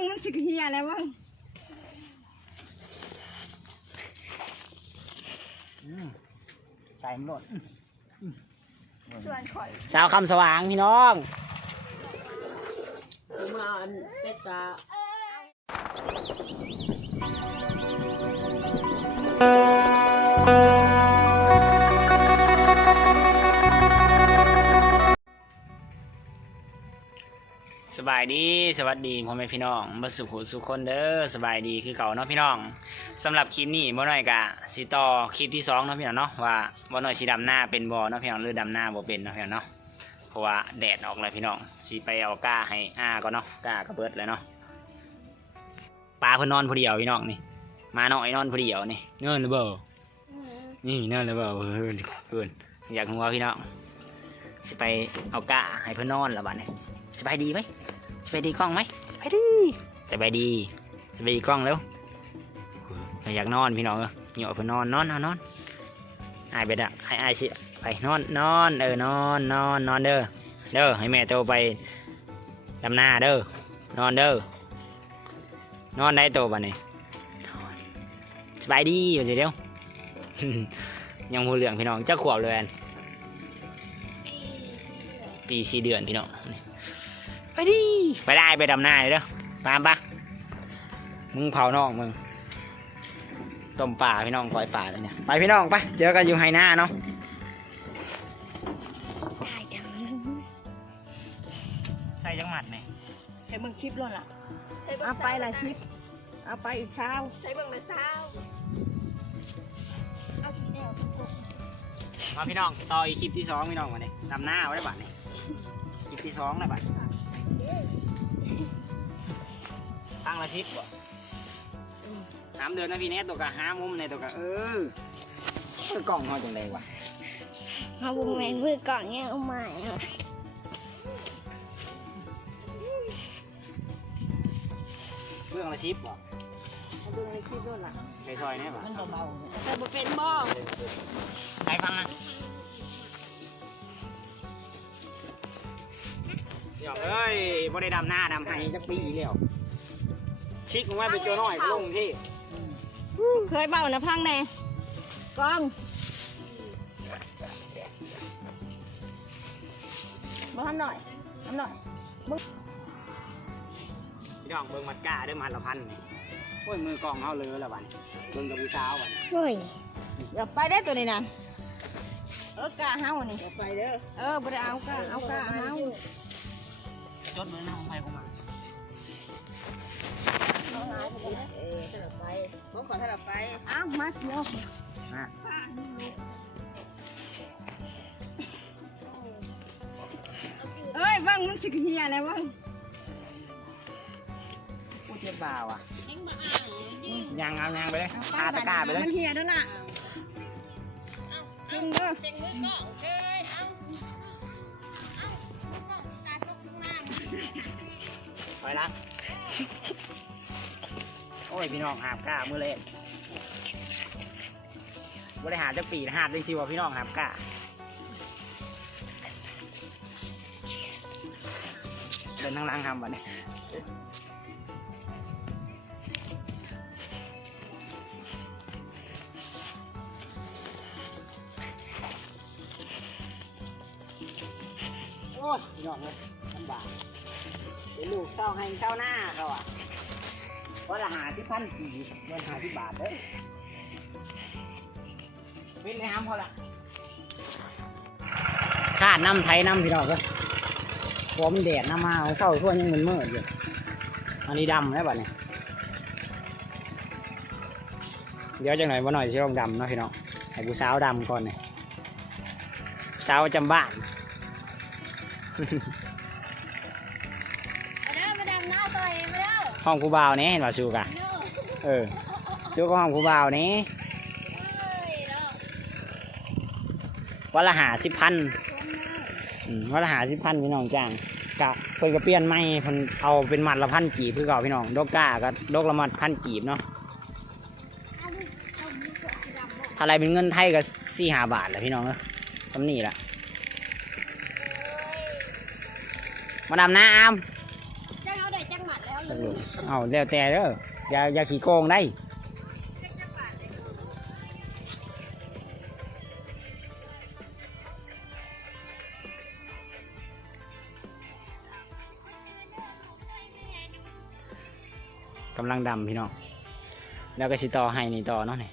งมันสิเฮียแล้วบ้างใส่มันโลดชวนข่อยสาวคำสว่างพี่น้อง มาอันเป็ดกา บายดีสวัสดีพ่อแม่พี่น้องมาสุขสุขคนเด้อสบายดีคือเก่าเนาะพี่น้องสำหรับคลิปนี้บ่น้อยกะสิต่อคลิปที่สองเนาะพี่น้องเนาะว่าบ่น้อยสิดำหน้าเป็นบ่เนาะพี่น้องหรือดำหน้าบ่เป็นเนาะพี่น้องเนาะเพราะว่าแดดออกแล้วพี่น้องสิไปเอาก้าให้อ้าก่อนเนาะก้ากระเบิดแล้วเนาะปลาเพิ่นนอนผู้เดียวพี่น้องนี่มาน้อยนอนผู้เดียวนี่เนินหรือเปล่านี่เนินหรือเปล่าเพิ่นเพิ่นอยากรู้ว่าพี่น้องสิไปเอาก้าให้เพิ่นนอนแล้วบัดนี้สบายดีไหมส บายดีกล้องไหมสบายดีสบายดีสบายดีกล้องแล้วอยากนอนพี่น้องเออเหนียวเพื่นนอนนอนนอนนอนอายไปดะให้อายสิไปนอนนอนเออนอนนอนนอนเด้อเด้อให้แม่โตไปดำนาเด้อนอนเด้อนอนได้โตบัดนี้นอนสบายดีอยู่เดี๋ยวยังพูดเรื่องพี่น้องจะขวบเลยอันปีสี่เดือนพี่น้องไป ดิ ไปได้ไปดำหน้าเลยเด้อตามปะมึงเผานอกมึง ต้มป่าพี่น้องปล่อยป่าเลยเนี่ย ไปพี่น้องไป เจอกันอยู่ไฮหน้าเนาะได้จังใส่จังหมัดไหมให้มึงชิปล้นล่ะเอาไปละชิปเอาไปอีกเช้าใช้เบิ่งละเช้าเอาทีเดียวมาพี่น้องต่ออีกคลิปที่สองพี่น้องมาเนี่ยดำหน้าไว้ได้บัดเนี่ยคลิปที่สองได้บัด ละชิปบ่หามเดินนะพี่เนทตัวกะห้ามุมในตัวกะเออเออกล่องเขาจังไดวะเอาบุ้งแมนมือก่อนเนี่ยเอาใหม่เรื่องละชิปบ่เอาบุ้งในชิปล้นล่ะใส่ซอยเนี่ยบ่มันเบาแต่บ่เป็นบ่ใส่ฟังนะเดี๋ยวเอ้ยบ่ได้ดำหน้าดำไห้จักปีเดียว ชิกลงไว้เป็นตัวน้อยลงที่เคยเบ้านะพังแน่กล้องบ่ทำหน่อยทำหน่อยพี่น้องเบิ่งมัดก้าเด้อมันละพันนี่โอ้ยมือกองเฮาเลยละบัดนี้เบิ่งกับผู้สาวบัดนี้เฮ้ยอย่าไปได้ตัวนี้นะเออกะเฮานี่ๆไปเด้อเออบ่ได้เอากะเอากะเฮาจดมือหน้าของไฟของมัน ขอถ้าเราไป อ้าวมาเดียวนะเอ้ยว่างมันสิเฮียแล้วว่างพูดเจ็บบ่าวอะยังเอายังไปเลยคาตะกร้าไปเลยมันเฮียแล้วล่ะขึ้นเด้อเป็นมือกล้องเชยเอ้าเอ้ามือกล้องการตกข้างล่างไปละโอ้ ยพี่น้องหาบกล้ามือเล่นบริหารจะปีหาบจริงๆว่าพี่น้องหาบกล้าเดินทางล่างทำวะเนี่ยโอ้ยพี่น้องเลยลำบากเป็นลูกเช่าให้เช่าหน้าเขาอะ ว่าละหาที่พันกี่เงินหาที่บาทเด้อเป็นเลยห้ามพอละขาดน้ำไทยน้ำพี่น้องเลยพอมันแดดน้ำมาเอาเศร้าทั่วยังมันมืดอยู่อันนี้ดำแล้วบัดนี้เดี๋ยวจังหน่อยว่าหน่อยจะลองดำเนาะพี่น้องให้ผู้สาวดำก่อนเนี่ยสาวจำบ้าน ห้องผู้บ่าวนี้เห็นว่าสูกะเออสูก็ห้องผู้บ่าวนี้ยเด้อวันละหาสิบพันวันละหาสิบพันพี่น้องจ้างกะเพิ่นก็เปลี่ยนไม่เพิ่นเอาเป็นมัดละพันกีบคือเก่าพี่น้องดอกก้าก็ดอกละมัดพันกีบเนาะถ้าอะไรเป็นเงินไทยก็สี่ห้าบาทแหละพี่น้องเออสำนี่แหละมาดำน้า สักลูกเอาแล้วแต่เด้ออย่าอย่าขี้โกงได้กำลังดำพี่น้อง แล้วก็สิต่อให้นี่ต่อเนาะนี่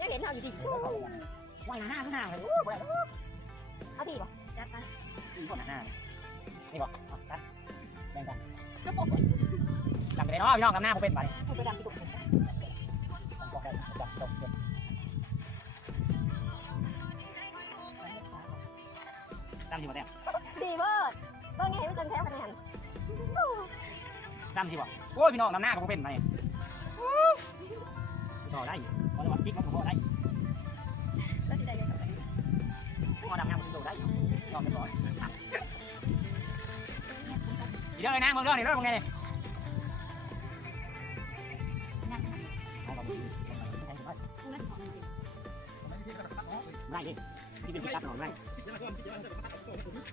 ยังเห็นเท่าอยู่ดิว่ายหน้าข้างหน้าเลยเอาดีป่ะจัดไป อีกคนหน้านี่บอกตัดแบ่งกันดำไปเลยเนาะพี่น้องกับหน้าเขาเป็นไปให้ไปดำที่ตุกบอกกันจับจบดำสิบ่แต้มดีเบิร์ดเบิ่งไงให้มันจนแท้คะแนนดำสิบ่โอ้ยพี่น้องกับหน้าเขาเป็นไปต่อได้พอจะบอกกิ๊กมันก็พอได้แล้วที่ใดเลยพอดำน้ำมันโดได้ยอมไปก่อดี๋ยวเลยนะมึงเรื่องนี้เป็นกีตัดหนอนได้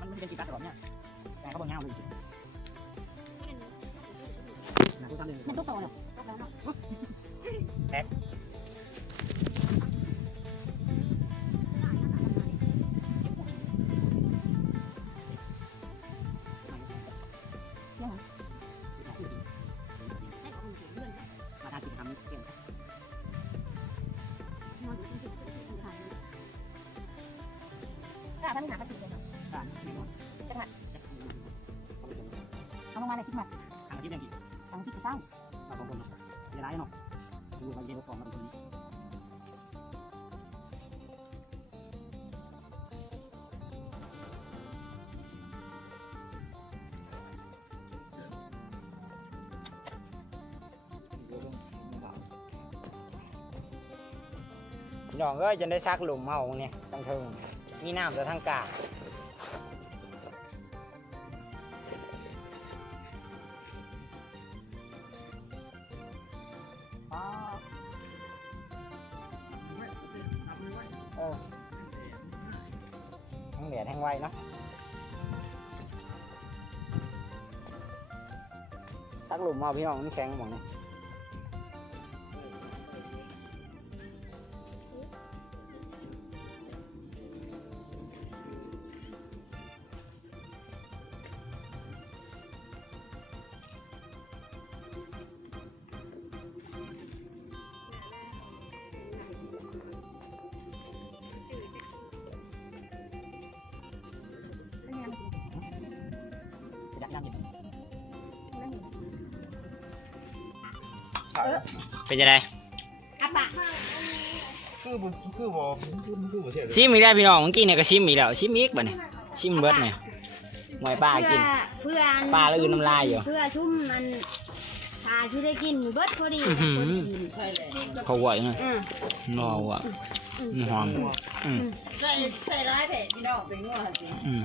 มันไม่เป็นกีตัดหนอนเนี่ยแต่เขาบอกเงาเลยนะทุกท่านเลย มาเลยคิดหมัดทางที่ยังกี่ทางที่จะเศร้าเราสองคนเดี๋ยวร้ายเนาะดูกันเย็นก่อนมาตรงนี้พี่น้องเอ้ยจนได้ซักหลุมเมาเนี่ยตั้งเทิงมีน้ำแต่ทางกา ตักหลุมเมาพี่น้องนี่แข็งหมดเนี่ เป็นยังไงอับปะคือบ่คือบ่คือคือบ่เท่เลยชิมอีกได้วพี่น้องเมื่อกี้เนี่ยก็ชิมอีกแล้วชิมอีกบ่เนี่ยชิมเบิดเนี่ยหมวยป้ากิน เพื่อนป้าแล้วอื่นน้ำลายอยู่ เพื่อชุ่มมันพาที่ได้กินเบิดพอดีอื้อหือเขาไหวเนาะอืมรอว่ะอืมหอมอืมใส่ใส่ร้ายแผ่พี่น้องเป็นงัวสิอืม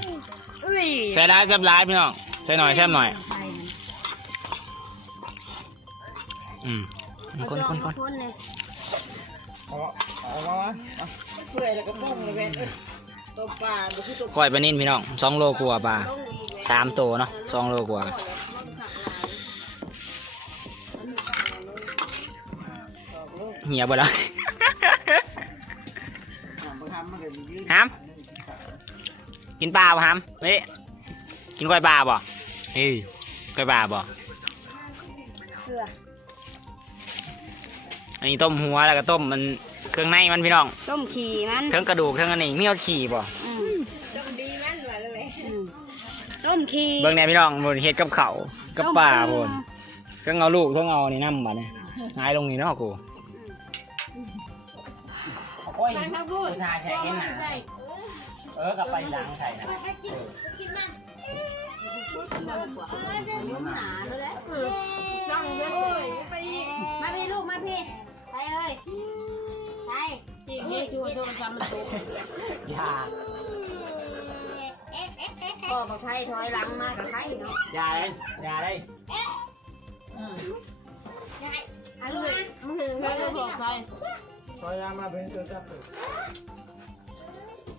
อุ้ยใส่ร้ายแซ่บร้ายพี่น้องใส่หน่อยแซ่บหน่อย ใส่ อืมคนคนคนคนเลยเอาเอามามาเปื่อยแล้วก็ป้งเลยแม่นเอ้ยตัวปลาบ่คือตัวก้อยปลานิ่นพี่น้องสองโลกว่าปลาสามตัวเนาะสองโลกว่าเหี่ยบ่แล้วหามกินปลาบ่หามเฮ้ยกินกล้วยปลาบ่เฮ้ยกล้วยปลาบ่เกลือ อันนี้ต้มหัวแล้วก็ต้มมันเครื่องในมันพี่น้องต้มขี่มันเครื่องกระดูกเครื่องอันนี้มีเอาขี่บ่อืมอืมต้มขี่เบิ่งแน่พี่น้องบนเฮ็ดกับเขาวกับปลาบนเครื่องเอาลูกเครื่องเอานี่น้ำบ่เนี่ยหายลงนี่เนาะกูโอ้ยผู้ชายใส่เอ็นหนาเออกลับไปล้างใส่นะหนาเลยแหละจ้องเยอะเลยมาพี่ลูกมาพี่ ไปเลยไปจริงนี่คือโทรศัพท์มันตกอย่าพ่อบอกไทยถอยหลังมากับไทยเนาะอย่าเลยอย่าเลยเอาลูกนะมึงเห็นใครก็บอกใครพยายามมาเป็นตัวจับ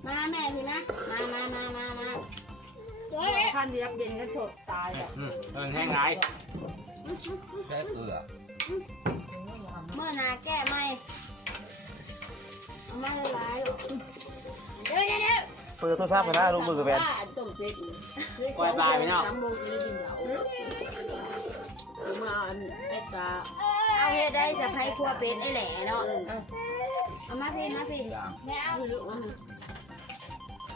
มาแม่พี่นะ มามามามามาวันเดียวเย็นก็ถดตายอะอืมเออแห้งไรแค่เกลือ เมื่อนาแก้ไม่เอามาละลายหรอกเดี๋ยวเดี๋ยวเดี๋ยวเปิดโทรศัพท์ไปนะลูกมือกับแฟนต้มเป็ดปล่อยปลาไปเนาะ สามโมงจะได้กินเหล้ามาอันเป็ดกาเอาเฮ็ดได้จะไพ่ครัวเป็ดไอ้แหล่เนาะเอามาพี่มาพี่แม่เอาไม่รู้ว่า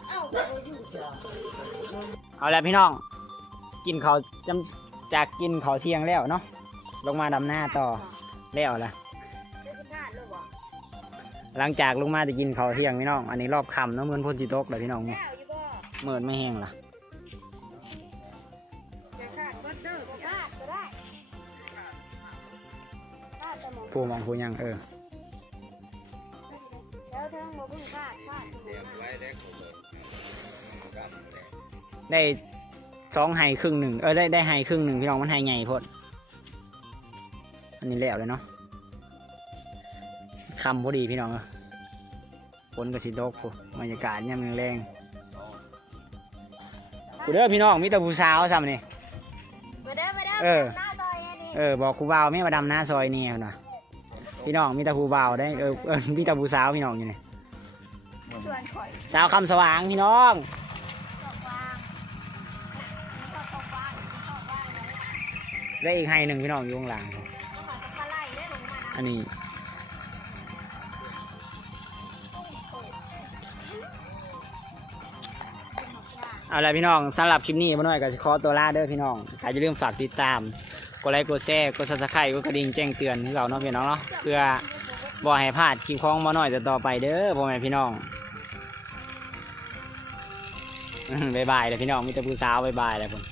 เอาเอาละพี่น้อง กินเขาวจำจากกินเขาวเที่ยงแล้วเนาะลงมาดำหน้าต่อแล้วละ หลังจากลงมาจะกินเขาวเที่ยงพี่น้อง อันนี้รอบคำเนาะเหมือนพ่นจิตกเลยพี่น้องแก้วอยู่บ่เมิดไม่แห้งล่ะจะขาดก็เด้อขาดก็ได้ขาดแต่หมอผู้มองผู้ยังเออได้สองไฮครึ่งหนึ่งเออได้ได้ไฮครึ่งหนึ่งพี่น้องมันไฮใหญ่พดอันนี้แล้วเลยเนาะำพอดีพี่น้องเออฝนกับสิตกพูบรรยากาศเนี่ยมันแรงกูเด้อพี่น้องมีแต่ผู้สาวซ้ำนี่มาเด้อมาเด้อเออหน้าซอยอันนี้เออบอกครูบ่าวไม่มาดำหน้าซอยนี่นะพี่น้องมีแต่ครูบ่าวได้เออเออมีแต่ผู้สาวพี่น้องอยู่นี่ชวนข่อยสาวคำสว่างพี่น้องตกวางน่ะตกวางตกวางเลยได้อีกไฮหนึ่งพี่น้องอยู่ข้างหลังต้องมาตะปลาไหลได้ลงมานะอัน เอาละพี่น้องสำหรับคลิปนี้มาหน่อยก็จะขอตัวลาเด้อพี่น้องใครจะลืมฝากติดตามกดไลค์กดแชร์กดซับสไครต์กดกระดิ่งแจ้งเตือนให้เราเนาะพี่น้องเนาะเพื่อบ่ให้พลาดคลิปของมาหน่อยจะต่อไปเด้อพ่อแม่พี่น้องบ๊ายบายเลยพี่น้องมีแต่ผู้สาวบ๊ายบายเลยผม